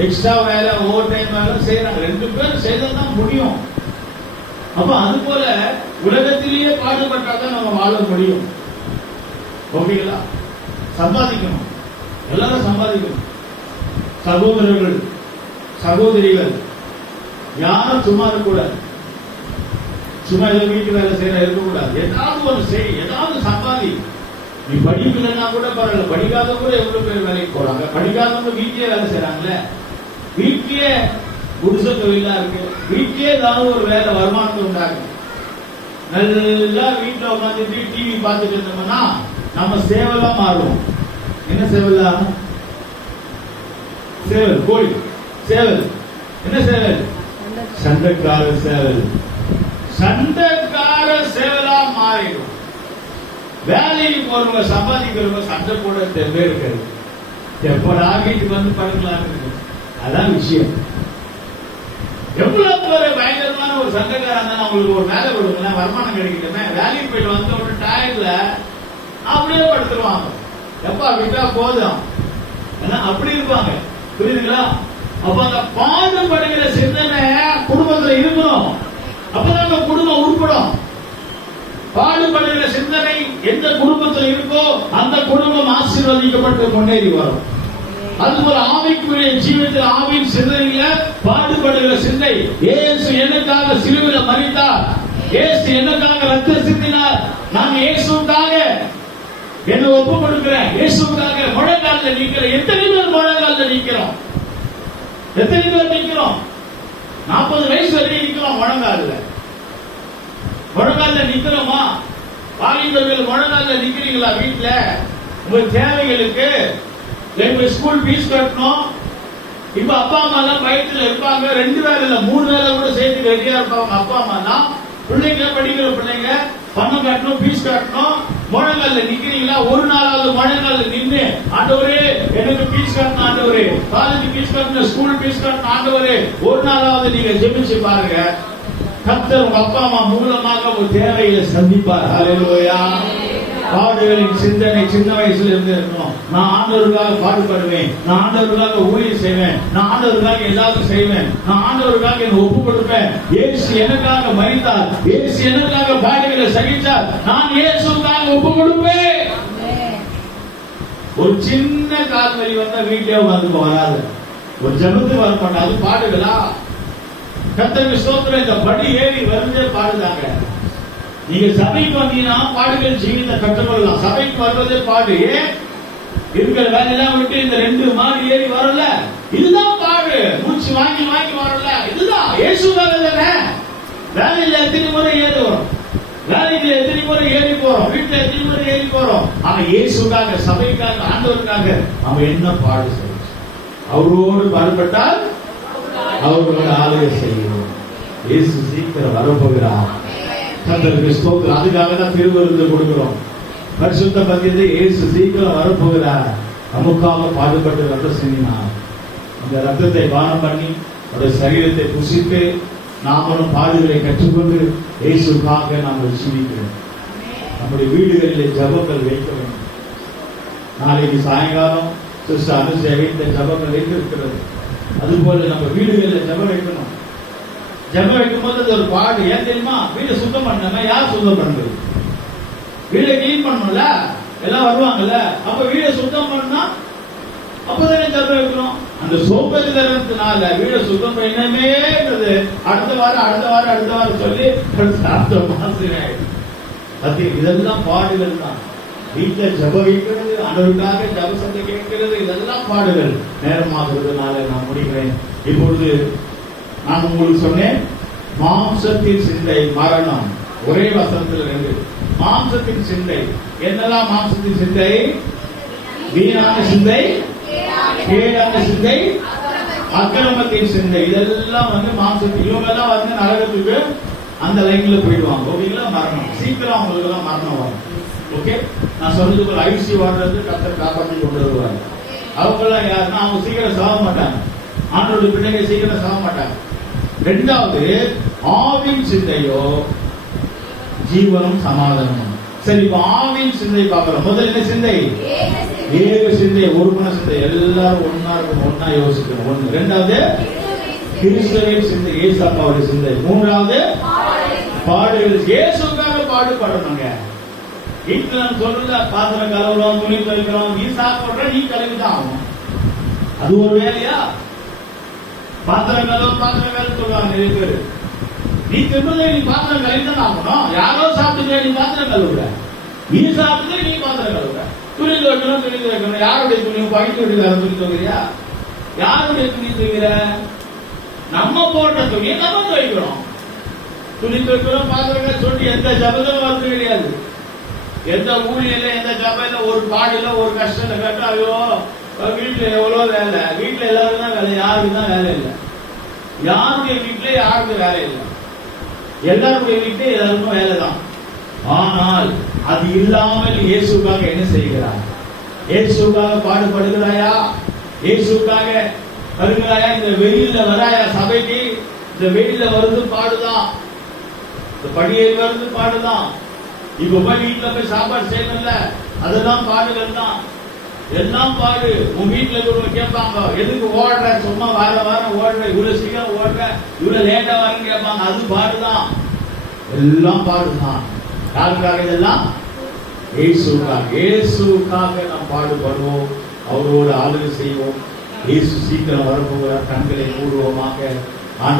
எக்ஸ்ட்ரா வேலை, ஓவர் டைம் வேலை செய்யறாங்க. 2 பேர் செய்யறதுதான் முடியும். அப்ப அது போல உலகத்திலேயே பாடுபட்டாதான் நம்ம வாழ முடியும். ஓகேங்களா? சம்பாதிக்கணும், எல்லாரும் சம்பாதிக்கணும். சகோதரர்கள் சகோதரிகள் யாரும் சும்மா இருக்கக்கூடாது. சும்மா ஏதோ வீட்டு வேலை செய்யற இருக்கக்கூடாது. ஏதாவது ஒரு செய், ஏதாவது சம்பாதி. நீ படிக்கலன்னா கூட பரவாயில்ல, படிக்காத கூட எவ்வளவு பேர் வேலைக்கு போறாங்க. படிக்காதவங்க வீட்டிலே வேலை செய்யறாங்கல்ல, வீட்டிலே குடிச தொழிலா இருக்கு, வீட்டிலே ஏதாவது ஒரு வேலை வருமானத்தை உண்டாங்க. நல்லா வீட்டுல உட்காந்துட்டு டிவி பார்த்துட்டு இருந்தோம்னா நம்ம சேவலா மாறுவோம். என்ன சேவலா? சேவல், கோழி சேவல். என்ன சேவல்? சண்டைக்கார சேவல். சண்டைக்கார சேவலா மாறிடும். வேலைக்கு போறவங்க சம்பாதிக்கிறவங்க சண்டை போட தெம்பே இருக்காது. எப்படா வீட்டுக்கு வந்து படுக்கலாம். அதான் விஷயம். எவ்வளவு பேர் பயங்கரமான ஒரு சண்டைக்காரன் தான் அவங்களுக்கு ஒரு வேலை கொடுக்கலாம், வருமானம் கிடைக்கணுமே. வேலைக்கு போயிட்டு வந்த ஒரு டயர்ல அப்படியே படுத்துருவாங்க. எப்பா விட்டா போதும் அப்படி இருப்பாங்க. புரியுதுங்களா? அப்ப அந்த பாடுபடுகிற சிந்தனை குடும்பத்துல இருக்கணும். அப்பதான் குடும்பம் உருப்படும். பாடுபடுகிற சிந்தனை எந்த குடும்பத்தில் இருக்கோ அந்த குடும்பம் ஆசீர்வதிக்கப்பட்டு முன்னேறி வரும். அதுபோல ஆவிக்குரிய ஜீவிதத்தில் ஆவியின் சிந்தனையில பாடுபடுகிற சிந்தை. இயேசு எனக்காக சிலுவையில் மரித்தார், இயேசு எனக்காக ரத்தம் சிந்தினார், நான் இயேசுக்காக என்ன ஒப்பு கொடுக்கிறேன், இயேசுக்காக முழங்காலில் நிற்கிறேன். எத்தனை பேர் முழங்காலில் நிற்கிறோம்? எத்தனை பேர் நிற்கிறோம்? 40 வயசு வரையும் நிற்கிறோம் முழங்காலில். முழங்காலில் நிற்கிறோமா? வாலிபர்கள் முழங்காலில் நிற்கிறீங்களா? வீட்டுல உங்க தேவைகளுக்கு ஸ்கூல் ஃபீஸ் கட்டணும். இப்ப அப்பா அம்மா எல்லாம் பயத்துல இருப்பாங்க. 2 வேலை இல்ல 3 வேலை கூட சேர்த்து ரெடியா இருப்பாங்க. அப்பா அம்மா தான் பிள்ளைங்க, படிக்கிற பிள்ளைங்க பணம் கட்டணும், ஃபீஸ் கட்டணும். முழங்காலில் நிக்கிறீங்களா? ஒரு நாளாவது முழங்காலில் நின்று, ஆண்டவரே எனக்கு ஃபீஸ் கட்டணும், ஆண்டவரே காலேஜ் ஃபீஸ் கட்டணும், ஸ்கூல் ஃபீஸ் கட்டணும், ஆண்டவரே ஒரு நாளாவது நீங்க ஜெபிச்சு பாருங்க. கர்த்தர் உங்க அப்பா அம்மா மூலமாக ஒரு தேவையை சந்திப்பார். ஹல்லேலூயா. பாடுகளின் சிந்தனை சின்ன வயசுல இருந்து இருக்கணும். நான் ஆண்டவருக்காக பாடுபடுவேன், நான் ஆண்டவருக்காக ஊழியம் செய்வேன், நான் ஆண்டவருக்காக எல்லாத்தையும் செய்வேன், நான் ஆண்டவருக்காக என்ன ஒப்பு கொடுப்பேன். இயேசு எனக்காக மரித்தார், இயேசு எனக்காக பாடுகளை சகித்தார், நான் இயேசுக்காக ஒப்பு கொடுப்பேன். ஒரு சின்ன கால் வலி வந்தா வீட்டிலே வந்து வராது, ஒரு ஜபத்துக்கு வர மாட்டேன். அது பாடுகளா? கர்த்தருக்கு ஸ்தோத்திரம். இந்த படி ஏறி வருதே பாடுதாங்க. நீங்க சபைக்கு வந்தீங்கன்னா பாடுகள் ஜீவித கற்றுக்கொள்ளலாம். சபைக்கு வருவதே பாடு. ஏன்? இருக்கிற வேலையெல்லாம் விட்டு இந்த 2 மாடி ஏறி வரல, இதுதான் பாடு. மூச்சு வாங்கி வாங்கி வரல, இதுதான் இயேசு வேலை தானே. வேலையில எத்தனை முறை ஏறுவோம், வேலையில எத்தனை முறை ஏறி போறோம், வீட்டுல எத்தனை முறை ஏறி போறோம். அவன் இயேசுக்காக, சபைக்காக, ஆண்டவருக்காக அவன் என்ன பாடு செய்யும்? அவரோடு பாடுபட்டால் அவரோட ஆலய செய்யணும். இயேசு சீக்கிரம் வரப்போகிறார். கர்த்தருக்கு ஸ்தோத்திரம். அதுக்காக தான் திருவிருந்து கொடுக்கிறோம். பரிசுத்த பந்தியத்தை இயேசு சீக்கிரம் வரப்போகிறார். நமக்காக பாடுபட்டு ரத்தம் சிந்தினார். அந்த ரத்தத்தை பானம் பண்ணி அவருடைய சரீரத்தை புசித்து நாமளும் பாடுகளை கற்றுக்கொண்டு இயேசுக்காக நாம் ஜீவிக்கிறோம். நம்முடைய வீடுகளிலே ஜபங்கள் வைக்க வேண்டும். நாளைக்கு சாயங்காலம் சிஸ்டர் அனுசை வீட்டில் ஜபங்கள் வைத்திருக்கிறது. அதுபோல நம்ம வீடுகளில் ஜபம் வைக்கணும். ஜபம் வைக்கும் போது அது ஒரு பாடு. ஏன் தெரியுமா? வீட்டை சுத்தம் பண்ணாம யார் சுத்தம் பண்றது? வீடை கிளீன் பண்ணணும்ல, எல்லாம் வருவாங்கல்ல. அப்ப வீடை சுத்தம் பண்ணா அப்பதானே ஜபம் வைக்கணும். அந்த சோம்பேறி தரத்தினால வீடை சுத்தம் பண்ணவே அடுத்த வாரம் சொல்லி அடுத்த மாசம் ஆயிடுச்சு. இதெல்லாம் பாடுகள் தான். வீட்டுல ஜப வைக்கிறது, ஆண்டவருக்காக ஜப சத்தம் கேட்கிறது, இதெல்லாம் பாடுகள். நேரமாகிறதுனால நான் முடிக்கிறேன். இப்பொழுது நான் உங்களுக்கு சொன்னேன், மாம்சத்தின் சிந்தை மரணம். ஒரே வசனத்தில் 2. மாம்சத்தின் சிந்தை என்னெல்லாம்? மாம்சத்தின் சிந்தை வீணான சிந்தை, கேடான சிந்தை, அக்கிரமத்தின் சிந்தை. இதெல்லாம் மாம்சத்தின். இவங்க எல்லாம் நரகத்துக்கு அந்த லைன்ல போயிடுவாங்க. ஓகேங்களா? மரணம் சீக்கிரம் அவங்களுக்கு எல்லாம் மரணம் வரும். ஓகே, நான் சொல்றது ஒரு ஐசி வாழ்றது கர்த்தர் காப்பாற்றி கொண்டு வருவாங்க. அவங்க எல்லாம் யாருன்னா அவங்க சீக்கிரம் சாக மாட்டாங்க. ஆண்டோட பிள்ளைங்க சீக்கிரம் சாக மாட்டாங்க. 2வது ஆவின் சிந்தையோ ஜீவனும் சமாதானமும். சரி, இப்ப ஆவின் சிந்தை பார்க்கிறோம். முதல் என்ன சிந்தை? ஏக சிந்தை, ஒருமன சிந்தை. எல்லாரும் ஒன்னா இருக்கணும், ஒன்னா யோசிக்கணும். 1. 2வது கிறிஸ்துவின் சிந்தை, ஏசப்பாவுடைய சிந்தை. 3வது பாடுகள். இயேசுக்காக பாடுபடணுங்க. வீட்டுல நம்ம சொல்றத பாத்திரம் கழுவுறோம், துணி துவைக்கிறோம், நீ சாப்பிடுற, நீ கழுவிதான் ஆகணும். அது ஒரு வேலையா? பாத்திரம் கழுவு சொல்லுவாங்க நிறைய பேரு. நீ திரும்ப நீ பாத்திரம் கழுவிதான் ஆகணும். யாரோ சாப்பிட்டு நீ பாத்திரம் கழுவுற, நீ சாப்பிட்டு நீ பாத்திரம் கழுவுற. துணி துவைக்கணும். யாருடைய துணி? பகிட்டு வீட்டுக்கார துணி துவைக்கிறியா? யாருடைய துணி துவைக்கிற? நம்ம போட்ட துணியை நம்ம துவைக்கிறோம். துணி துவைக்கிறோம், பாத்திரம் சொல்லி எந்த ஜபதம் வந்து கிடையாது. எந்த ஊழியில, எந்த ஜபையில ஒரு பாடியில ஒரு கஷ்டத்தை கேட்டா ஐயோ வீட்டுல எவ்வளவு வேலை, வீட்டுல எல்லாரும் தான் வேலை, யாருக்கு தான் வேலை இல்லை. யாருடைய வீட்டுல யாருக்கும் வேலை இல்லை, எல்லாருடைய வீட்டுல எல்லாருக்கும் வேலை தான். ஆனால் அது இல்லாமல் இயேசுக்காக என்ன செய்கிறார்? இயேசுக்காக பாடுபடுகிறாயா? இயேசுக்காக வருகிறாயா? இந்த வெயில்ல வராயா சபைக்கு? இந்த வெயில்ல வருது பாடுதான், இந்த படியை வருது பாடுதான், இப்ப போய் வீட்டுல போய் சாப்பாடு செய்யணும்ல, அதெல்லாம் பாடுகள் தான், எல்லாம் பாடு. உன் வீட்டுல இருக்கிறவங்க கேட்பாங்க, எதுக்கு ஓடுற, சும்மா வார வாரம் ஓடுற, இவ்வளவு சீக்கிரம் ஓடுற, இவ்வளவு லேட்டா வாங்க கேட்பாங்க, அது பாடுதான், எல்லாம் பாடுதான். யாருக்காக இதெல்லாம்? இயேசுக்காக. இயேசுக்காக நாம் பாடுபடுவோம், அவரோடு ஆளுகை செய்வோம். இயேசு சீக்கிரம் வரப்போகிறார். கண்களை மூடுவோமாக. ஆண்டு